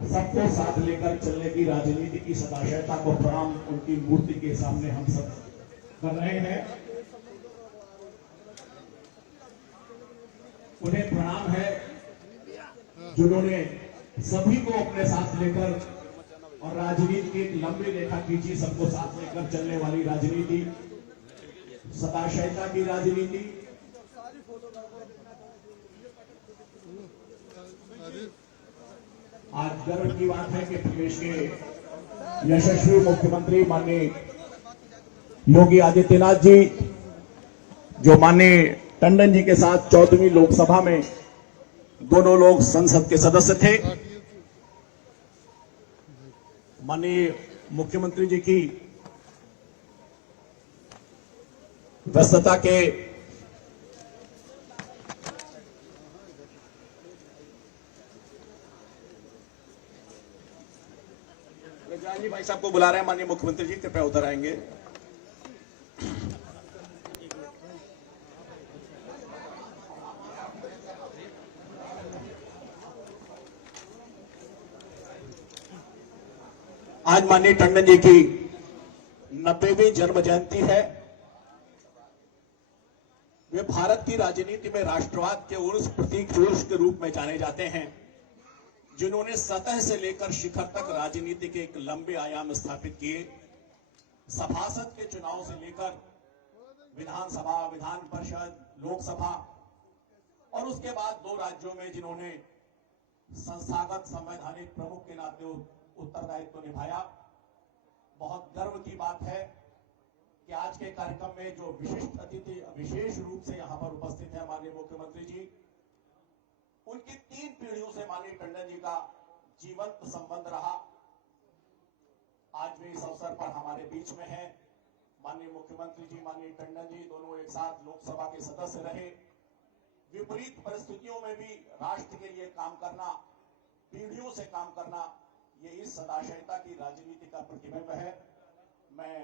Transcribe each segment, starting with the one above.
सबको साथ लेकर चलने की राजनीति की सदाशयता को प्रणाम उनकी मूर्ति के सामने हम सब कर रहे हैं। उन्हें प्रणाम है जिन्होंने सभी को अपने साथ लेकर और राजनीति की एक लंबी रेखा खींची, सबको साथ लेकर चलने वाली राजनीति, सदाशयता की राजनीति। आज गर्व की बात है कि प्रदेश के यशस्वी मुख्यमंत्री माननीय योगी आदित्यनाथ जी, जो माननीय टंडन जी के साथ 14वीं लोकसभा में दोनों लोग संसद के सदस्य थे, माननीय मुख्यमंत्री जी की व्यस्तता के जी भाई साहब को बुला रहे हैं। माननीय मुख्यमंत्री जी कृपया उतर आएंगे। आज माननीय टंडन जी की 90वीं जन्म जयंती है। वे भारत की राजनीति में राष्ट्रवाद के उस प्रतीक पुरुष के रूप में जाने जाते हैं, जिन्होंने सतह से लेकर शिखर तक राजनीति के एक लंबे आयाम स्थापित किए। सभासद के चुनाव से लेकर विधानसभा, विधान परिषद, लोकसभा और उसके बाद 2 राज्यों में जिन्होंने संस्थागत संवैधानिक प्रमुख के नाते उत्तरदायित्व निभाया। बहुत गर्व की बात है कि आज के कार्यक्रम में जो विशिष्ट अतिथि विशेष रूप से यहां पर उपस्थित है, माननीय मुख्यमंत्री जी, उनकी 3 पीढ़ियों से माननीय टंडन जी का जीवंत संबंध रहा। आज वे इस अवसर पर हमारे बीच में हैं। माननीय मुख्यमंत्री जी, माननीय टंडन जी दोनों एक साथ लोकसभा के सदस्य रहे। विपरीत परिस्थितियों में भी राष्ट्र के लिए काम करना, पीढ़ियों से काम करना, ये इस सदाशयता की राजनीति का प्रतिबिंब है। मैं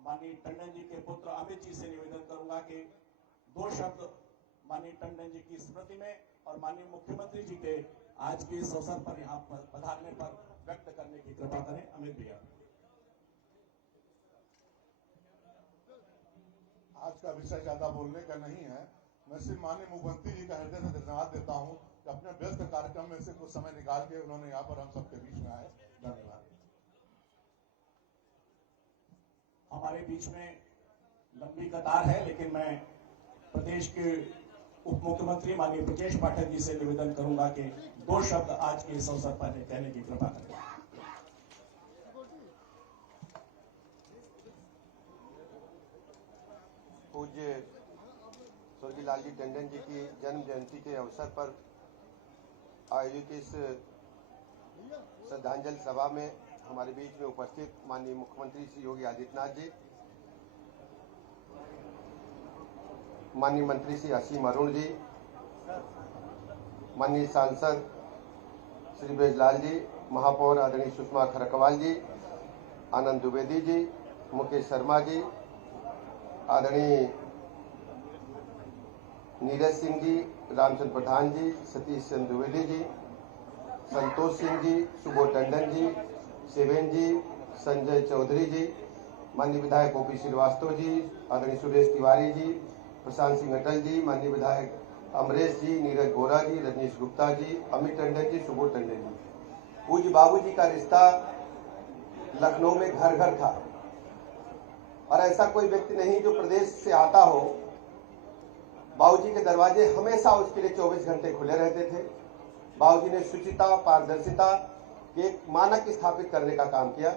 माननीय टंडन जी के पुत्र अमित जी से निवेदन करूंगा कि 2 शब्द माननीय टंडन जी की स्मृति में और माननीय मुख्यमंत्री जी के आज के इस अवसर पर यहां पर पधारने पर व्यक्त करने की कृपा करें। अमित भैया। आज का विषय ज्यादा बोलने का नहीं है। मैं सिर्फ माननीय मुख्यमंत्री जी का हृदय से धन्यवाद देता हूं कि अपने व्यस्त कार्यक्रम में से कुछ समय निकाल के उन्होंने यहाँ पर हम सबके बीच में आए। धन्यवाद। हमारे बीच में लंबी कतार है, लेकिन मैं प्रदेश के उप मुख्यमंत्री माननीय ब्रजेश पाठक जी से निवेदन करूंगा कि 2 शब्द आज के इस अवसर पर कहने की कृपा करें। पूज्य स्वर्गीय लालजी टंडन जी की जन्म जयंती के अवसर पर आयोजित इस श्रद्धांजलि सभा में हमारे बीच में उपस्थित माननीय मुख्यमंत्री श्री योगी आदित्यनाथ जी, माननीय मंत्री श्री असीम अरुण जी, माननीय सांसद श्री ब्रजलाल जी, महापौर आदरणीय सुषमा खरकवाल जी, आनंद द्विवेदी जी, मुकेश शर्मा जी, आदरणीय नीरज सिंह जी, रामचंद्र प्रधान जी, सतीश चंद्र द्विवेदी जी, संतोष सिंह जी, सुबोध टंडन जी, शिवेन जी, संजय चौधरी जी, माननीय विधायक ओपी श्रीवास्तव जी, आदरणीय सुरेश तिवारी जी, प्रशांत सिंह अटल जी, माननीय विधायक अमरेश जी, नीरज बोरा जी, रजनीश गुप्ता जी, अमित टंडन जी, सुबोध टंडन जी। पूज्य बाबूजी का रिश्ता लखनऊ में घर घर था और ऐसा कोई व्यक्ति नहीं जो प्रदेश से आता हो, बाबूजी के दरवाजे हमेशा उसके लिए 24 घंटे खुले रहते थे। बाबूजी ने शुचिता, पारदर्शिता के एक मानक स्थापित करने का काम किया।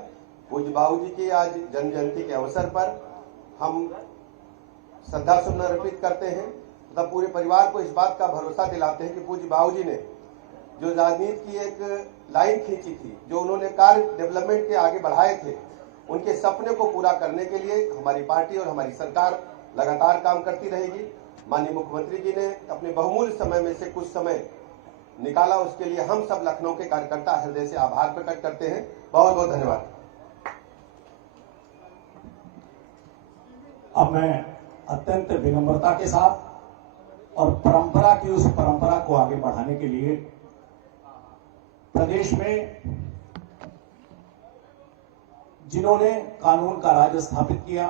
पूज्य बाबूजी की आज जन्म जयंती के अवसर पर हम श्रद्धा सुमन अर्पित करते हैं तथा पूरे परिवार को इस बात का भरोसा दिलाते हैं कि पूज्य बाबूजी ने जो राजनीति की एक लाइन खींची थी, जो उन्होंने कार्य डेवलपमेंट के आगे बढ़ाए थे, उनके सपने को पूरा करने के लिए हमारी पार्टी और हमारी सरकार लगातार काम करती रहेगी। माननीय मुख्यमंत्री जी ने अपने बहुमूल्य समय में से कुछ समय निकाला, उसके लिए हम सब लखनऊ के कार्यकर्ता हृदय से आभार प्रकट करते हैं। बहुत बहुत धन्यवाद। अब मैं अत्यंत विनम्रता के साथ और परंपरा की उस परंपरा को आगे बढ़ाने के लिए प्रदेश में जिन्होंने कानून का राज स्थापित किया,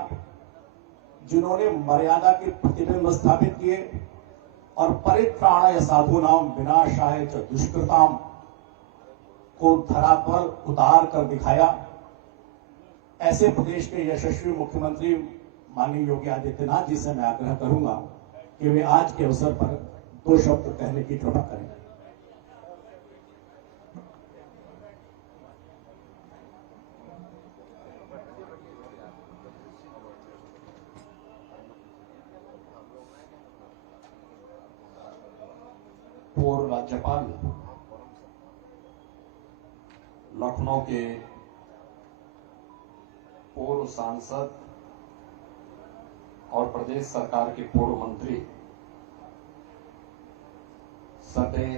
जिन्होंने मर्यादा के प्रतिबिंब स्थापित किए और परित्राणाय साधूनाम विनाशाय च दुष्कृताम को धरातल उतार कर दिखाया, ऐसे प्रदेश के यशस्वी मुख्यमंत्री माननीय योगी आदित्यनाथ जी से मैं आग्रह करूंगा कि वे आज के अवसर पर 2 शब्द कहने की कृपा करें। पूर्व राज्यपाल, लखनऊ के पूर्व सांसद और प्रदेश सरकार के पूर्व मंत्री सदैव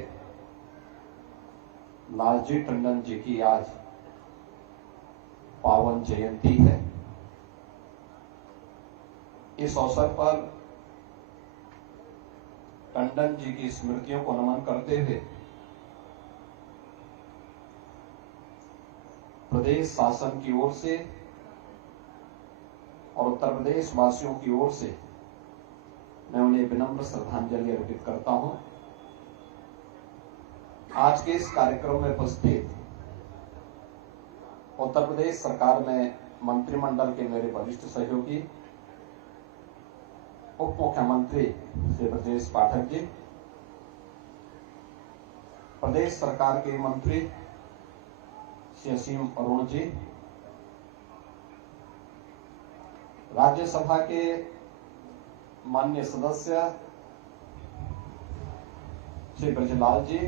लालजी टंडन जी की आज पावन जयंती है। इस अवसर पर टंडन जी की स्मृतियों को नमन करते हुए प्रदेश शासन की ओर से और उत्तर प्रदेश वासियों की ओर से मैं उन्हें विनम्र श्रद्धांजलि अर्पित करता हूं। आज के इस कार्यक्रम में उपस्थित उत्तर प्रदेश सरकार में मंत्रिमंडल के मेरे वरिष्ठ सहयोगी, उप मुख्यमंत्री श्री ब्रजेश पाठक जी, प्रदेश सरकार के मंत्री श्री असीम अरुण जी, राज्यसभा के माननीय सदस्य श्री ब्रजलाल जी,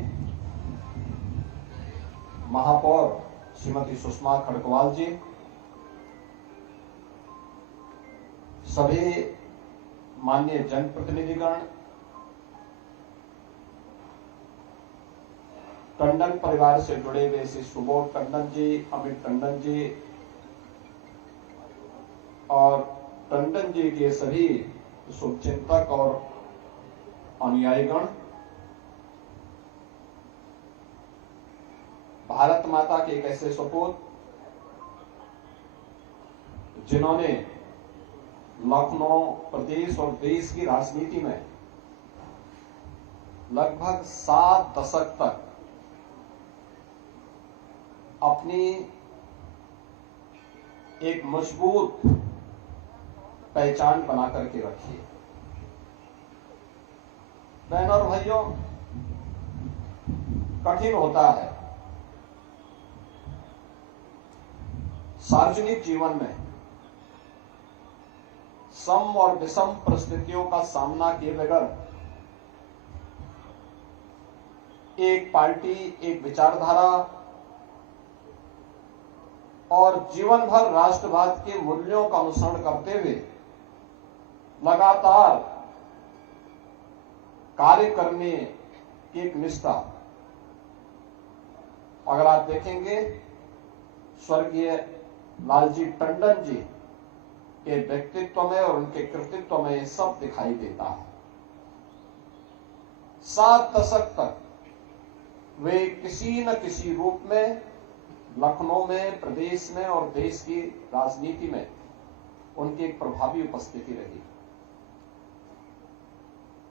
महापौर श्रीमती सुषमा खड़गवाल जी, सभी माननीय जनप्रतिनिधिगण, टंडन परिवार से जुड़े हुए श्री सुबोध टंडन जी, अमित टंडन जी और टंडन जी के सभी शुभचिंतक और अनुयायीगण, भारत माता के एक ऐसे सपूत जिन्होंने लखनऊ प्रदेश और देश की राजनीति में लगभग 7 दशक तक अपनी एक मजबूत पहचान बना करके रखी है। बहनों और भाइयों, कठिन होता है सार्वजनिक जीवन में सम और विषम परिस्थितियों का सामना किए बगैर एक पार्टी, एक विचारधारा और जीवन भर राष्ट्रवाद के मूल्यों का अनुसरण करते हुए लगातार कार्य करने की एक निष्ठा। अगर आप देखेंगे स्वर्गीय लालजी टंडन जी के व्यक्तित्व में और उनके कृतित्व में ये सब दिखाई देता है। 7 दशक तक वे किसी न किसी रूप में लखनऊ में, प्रदेश में और देश की राजनीति में उनकी एक प्रभावी उपस्थिति रही।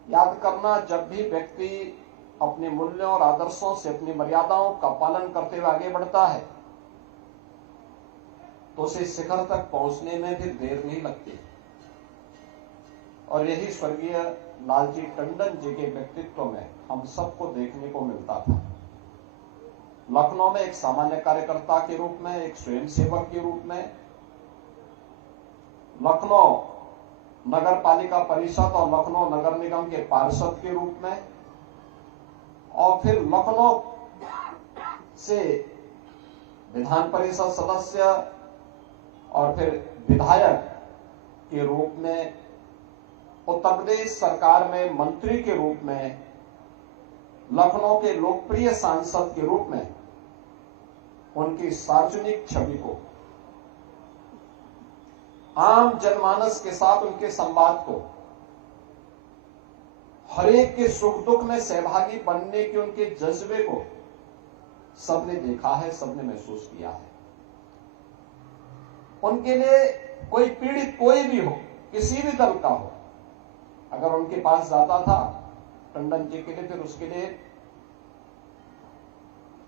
याद करना, जब भी व्यक्ति अपने मूल्यों और आदर्शों से, अपनी मर्यादाओं का पालन करते हुए आगे बढ़ता है तो उसे शिखर तक पहुंचने में भी देर नहीं लगती। और यही स्वर्गीय लालजी टंडन जी के व्यक्तित्व में हम सबको देखने को मिलता था। लखनऊ में एक सामान्य कार्यकर्ता के रूप में, एक स्वयंसेवक के रूप में, लखनऊ नगर पालिका परिषद और लखनऊ नगर निगम के पार्षद के रूप में, और फिर लखनऊ से विधान परिषद सदस्य और फिर विधायक के रूप में, उत्तर प्रदेश सरकार में मंत्री के रूप में, लखनऊ के लोकप्रिय सांसद के रूप में उनकी सार्वजनिक छवि को, आम जनमानस के साथ उनके संवाद को, हरेक के सुख दुख में सहभागी बनने के उनके जज्बे को सबने देखा है, सबने महसूस किया है। उनके लिए कोई पीड़ित कोई भी हो, किसी भी दल का हो, अगर उनके पास जाता था टंडन जी के लिए, फिर उसके लिए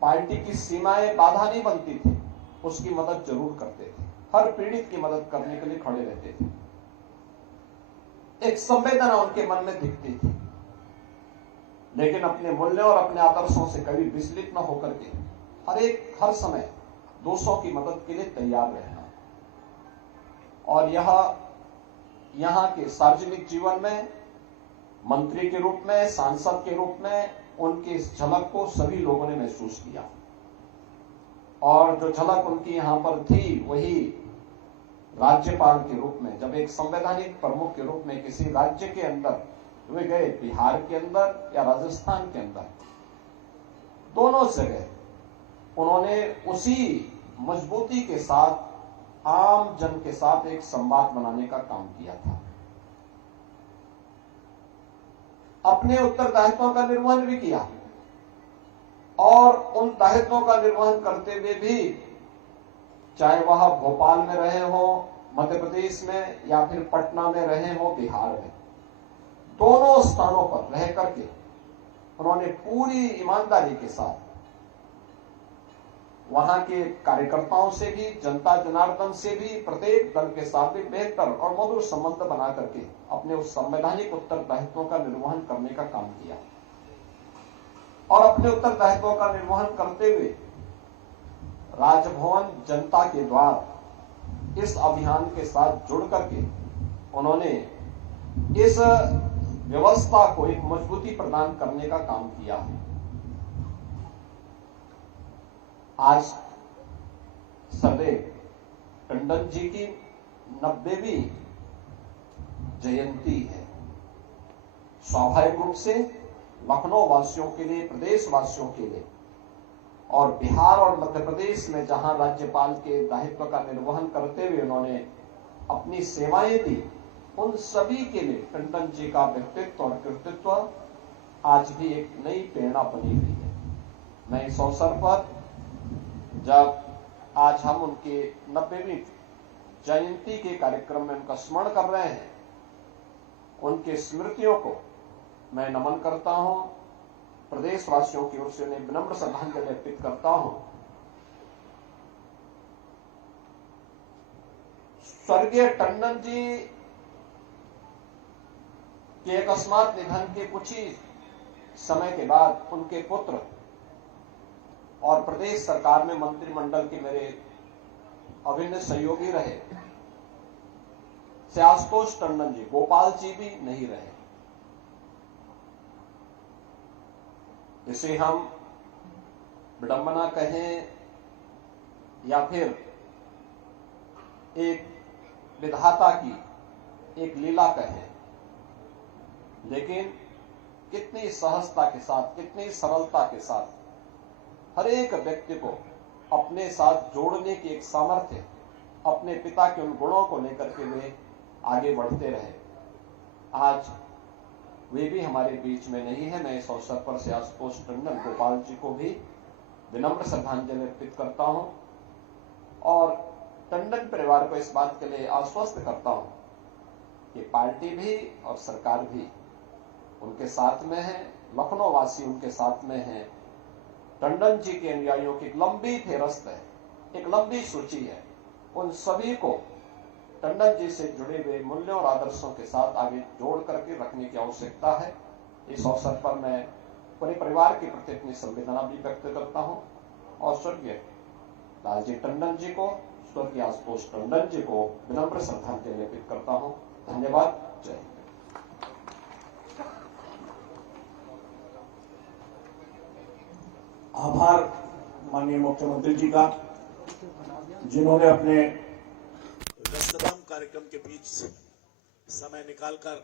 पार्टी की सीमाएं बाधा नहीं बनती थी, उसकी मदद जरूर करते थे। हर पीड़ित की मदद करने के लिए खड़े रहते थे। एक संवेदना उनके मन में दिखती थी, लेकिन अपने मूल्यों और अपने आदर्शों से कभी विचलित न होकर के हर समय दूसरों की मदद के लिए तैयार रहना। और यहाँ के सार्वजनिक जीवन में मंत्री के रूप में, सांसद के रूप में उनकी इस झलक को सभी लोगों ने महसूस किया। और जो झलक उनकी यहां पर थी, वही राज्यपाल के रूप में, जब एक संवैधानिक प्रमुख के रूप में किसी राज्य के अंदर वे गए, बिहार के अंदर या राजस्थान के अंदर, दोनों जगह उन्होंने उसी मजबूती के साथ आम जन के साथ एक संवाद बनाने का काम किया था। अपने उत्तरदायित्वों का निर्वहन भी किया, और उन दायित्वों का निर्वहन करते हुए भी, चाहे वह भोपाल में रहे हो, मध्य प्रदेश में, या फिर पटना में रहे हो, बिहार में, दोनों स्थानों पर रह करके उन्होंने पूरी ईमानदारी के साथ वहां के कार्यकर्ताओं से भी, जनता जनार्दन से भी, प्रत्येक दल के साथ भी बेहतर और मधुर संबंध बना करके अपने उस संवैधानिक उत्तरदायित्वों का निर्वहन करने का काम किया। और अपने उत्तरदायित्वों का निर्वहन करते हुए राजभवन जनता के द्वार इस अभियान के साथ जुड़ करके उन्होंने इस व्यवस्था को एक मजबूती प्रदान करने का काम किया है। आज सरदेव टंडन जी की 90वीं जयंती है। स्वाभाविक रूप से लखनऊ वासियों के लिए, प्रदेश वासियों के लिए, और बिहार और मध्य प्रदेश में जहां राज्यपाल के दायित्व का निर्वहन करते हुए उन्होंने अपनी सेवाएं दी, उन सभी के लिए टंडन जी का व्यक्तित्व और कृतित्व आज भी एक नई प्रेरणा बनी हुई है। मैं इस अवसर पर, जब आज हम उनके 90वीं जयंती के कार्यक्रम में उनका स्मरण कर रहे हैं, उनके स्मृतियों को मैं नमन करता हूं, प्रदेशवासियों की ओर से उन्हें विनम्र श्रद्धांजलि अर्पित करता हूं। स्वर्गीय टंडन जी के अकस्मात निधन के कुछ ही समय के बाद उनके पुत्र और प्रदेश सरकार में मंत्रिमंडल के मेरे अभिन्न सहयोगी रहे से आशुतोष टंडन जी, गोपाल जी भी नहीं रहे। जिसे हम विडंबना कहें या फिर एक विधाता की एक लीला कहें, लेकिन कितनी सहजता के साथ, कितनी सरलता के साथ हर एक व्यक्ति को अपने साथ जोड़ने की एक सामर्थ्य, अपने पिता के उन गुणों को लेकर के वे आगे बढ़ते रहे। आज वे भी हमारे बीच में नहीं है। मैं इस अवसर पर से आशुतोष टंडन, गोपाल जी को भी विनम्र श्रद्धांजलि अर्पित करता हूं और टंडन परिवार को इस बात के लिए आश्वस्त करता हूं कि पार्टी भी और सरकार भी उनके साथ में है, लखनऊ वासी उनके साथ में है। टंडन जी के अनुयायियों की एक लंबी फेहरिस्त है, एक लंबी सूची है। उन सभी को टंडन जी से जुड़े हुए मूल्यों और आदर्शों के साथ आगे जोड़ करके रखने की आवश्यकता है। इस अवसर पर मैं पूरे परिवार के प्रति अपनी संवेदना भी व्यक्त करता हूं और स्वर्गीय लालजी टंडन जी को, स्वर्गीय आशुतोष टंडन जी को विनम्र श्रद्धांजलि अर्पित करता हूं। धन्यवाद। जय हिंद। आभार माननीय मुख्यमंत्री जी का, जिन्होंने अपने व्यस्ततम कार्यक्रम के बीच समय निकालकर